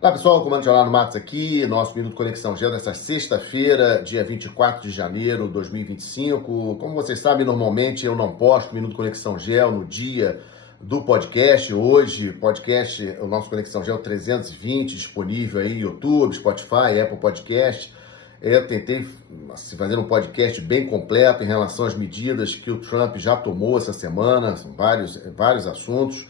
Olá pessoal, Comando Geraldo Matos aqui, nosso Minuto Conexão Geo dessa sexta-feira, dia 24 de janeiro de 2025. Como vocês sabem, normalmente eu não posto Minuto Conexão Geo no dia do podcast. Hoje, o nosso Conexão Geo 320, disponível aí no YouTube, Spotify, Apple Podcast. Eu tentei fazer um podcast bem completo em relação às medidas que o Trump já tomou essa semana, são vários assuntos.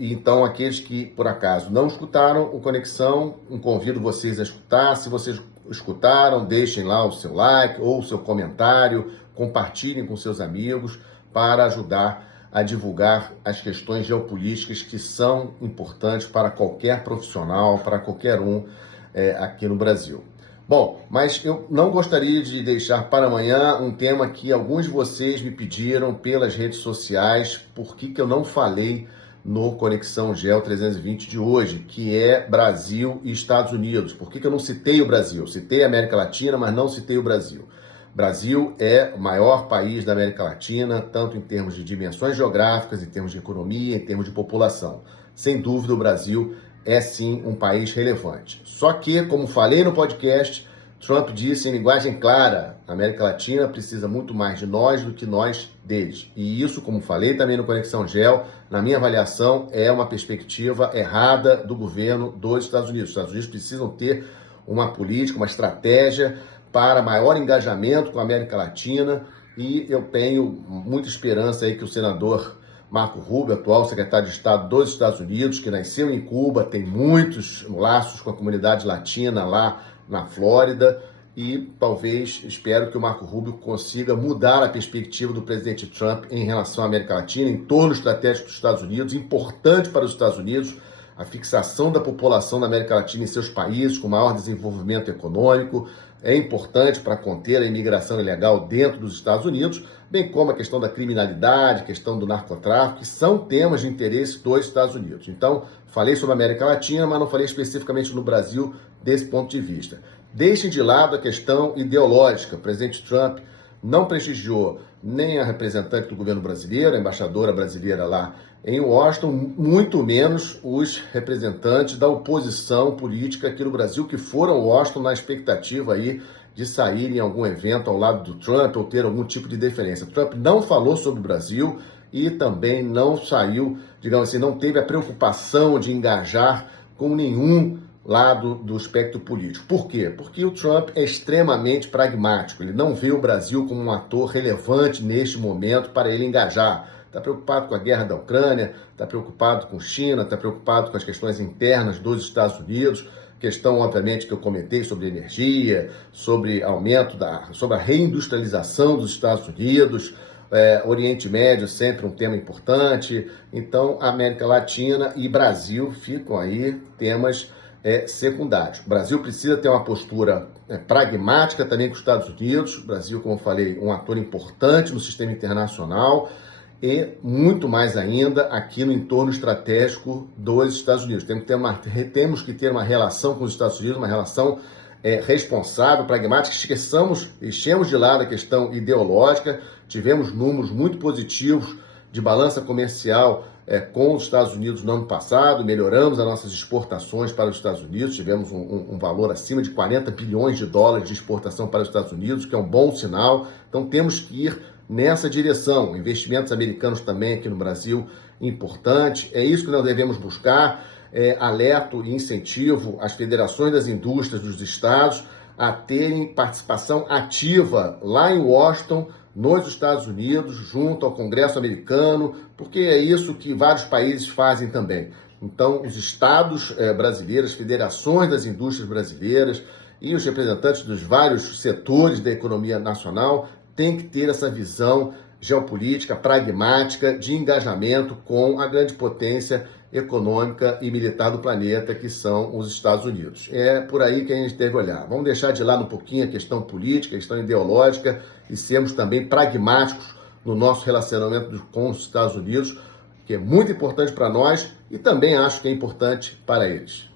Então, aqueles que, por acaso, não escutaram o Conexão, convido vocês a escutar. Se vocês escutaram, deixem lá o seu like ou o seu comentário, compartilhem com seus amigos para ajudar a divulgar as questões geopolíticas que são importantes para qualquer profissional, para qualquer um aqui no Brasil. Bom, mas eu não gostaria de deixar para amanhã um tema que alguns de vocês me pediram pelas redes sociais, por que eu não falei no Conexão Geo 320 de hoje, que é Brasil e Estados Unidos. Por que eu não citei o Brasil? Citei a América Latina, mas não citei o Brasil. Brasil é o maior país da América Latina, tanto em termos de dimensões geográficas, em termos de economia, em termos de população. Sem dúvida, o Brasil é sim um país relevante. Só que, como falei no podcast, Trump disse em linguagem clara, a América Latina precisa muito mais de nós do que nós deles. E isso, como falei também no Conexão Geo, na minha avaliação, é uma perspectiva errada do governo dos Estados Unidos. Os Estados Unidos precisam ter uma política, uma estratégia para maior engajamento com a América Latina, e eu tenho muita esperança aí que o senador Marco Rubio, atual secretário de Estado dos Estados Unidos, que nasceu em Cuba, tem muitos laços com a comunidade latina lá na Flórida, e talvez, espero que o Marco Rubio consiga mudar a perspectiva do presidente Trump em relação à América Latina, em torno estratégico dos Estados Unidos, importante para os Estados Unidos, a fixação da população da América Latina em seus países, com maior desenvolvimento econômico, é importante para conter a imigração ilegal dentro dos Estados Unidos, bem como a questão da criminalidade, a questão do narcotráfico, que são temas de interesse dos Estados Unidos. Então, falei sobre a América Latina, mas não falei especificamente no Brasil desse ponto de vista. Deixem de lado a questão ideológica. O presidente Trump não prestigiou nem a representante do governo brasileiro, a embaixadora brasileira lá em Washington, muito menos os representantes da oposição política aqui no Brasil, que foram a Washington na expectativa aí de sair em algum evento ao lado do Trump ou ter algum tipo de deferência. Trump não falou sobre o Brasil e também não saiu, digamos assim, não teve a preocupação de engajar com nenhum lado do espectro político. Por quê? Porque o Trump é extremamente pragmático. Ele não vê o Brasil como um ator relevante neste momento para ele engajar. Está preocupado com a guerra da Ucrânia, está preocupado com China, está preocupado com as questões internas dos Estados Unidos, questão, obviamente, que eu comentei sobre energia, sobre sobre a reindustrialização dos Estados Unidos, Oriente Médio sempre um tema importante. Então, América Latina e Brasil ficam aí temas secundários. O Brasil precisa ter uma postura pragmática também com os Estados Unidos. O Brasil, como eu falei, um ator importante no sistema internacional e muito mais ainda aqui no entorno estratégico dos Estados Unidos. Temos que ter uma relação com os Estados Unidos, uma relação responsável, pragmática. Deixemos de lado a questão ideológica. Tivemos números muito positivos de balança comercial com os Estados Unidos no ano passado, melhoramos as nossas exportações para os Estados Unidos, tivemos um valor acima de 40 bilhões de dólares de exportação para os Estados Unidos, que é um bom sinal. Então temos que ir nessa direção. Investimentos americanos também aqui no Brasil, importante. É isso que nós devemos buscar. Alerto e incentivo às federações das indústrias dos estados a terem participação ativa lá em Washington, nos Estados Unidos, junto ao Congresso americano, porque é isso que vários países fazem também. Então, os estados brasileiros, federações das indústrias brasileiras e os representantes dos vários setores da economia nacional têm que ter essa visão geopolítica, pragmática, de engajamento com a grande potência econômica e militar do planeta, que são os Estados Unidos. É por aí que a gente deve olhar. Vamos deixar de lado um pouquinho a questão política, a questão ideológica, e sermos também pragmáticos no nosso relacionamento com os Estados Unidos, que é muito importante para nós e também acho que é importante para eles.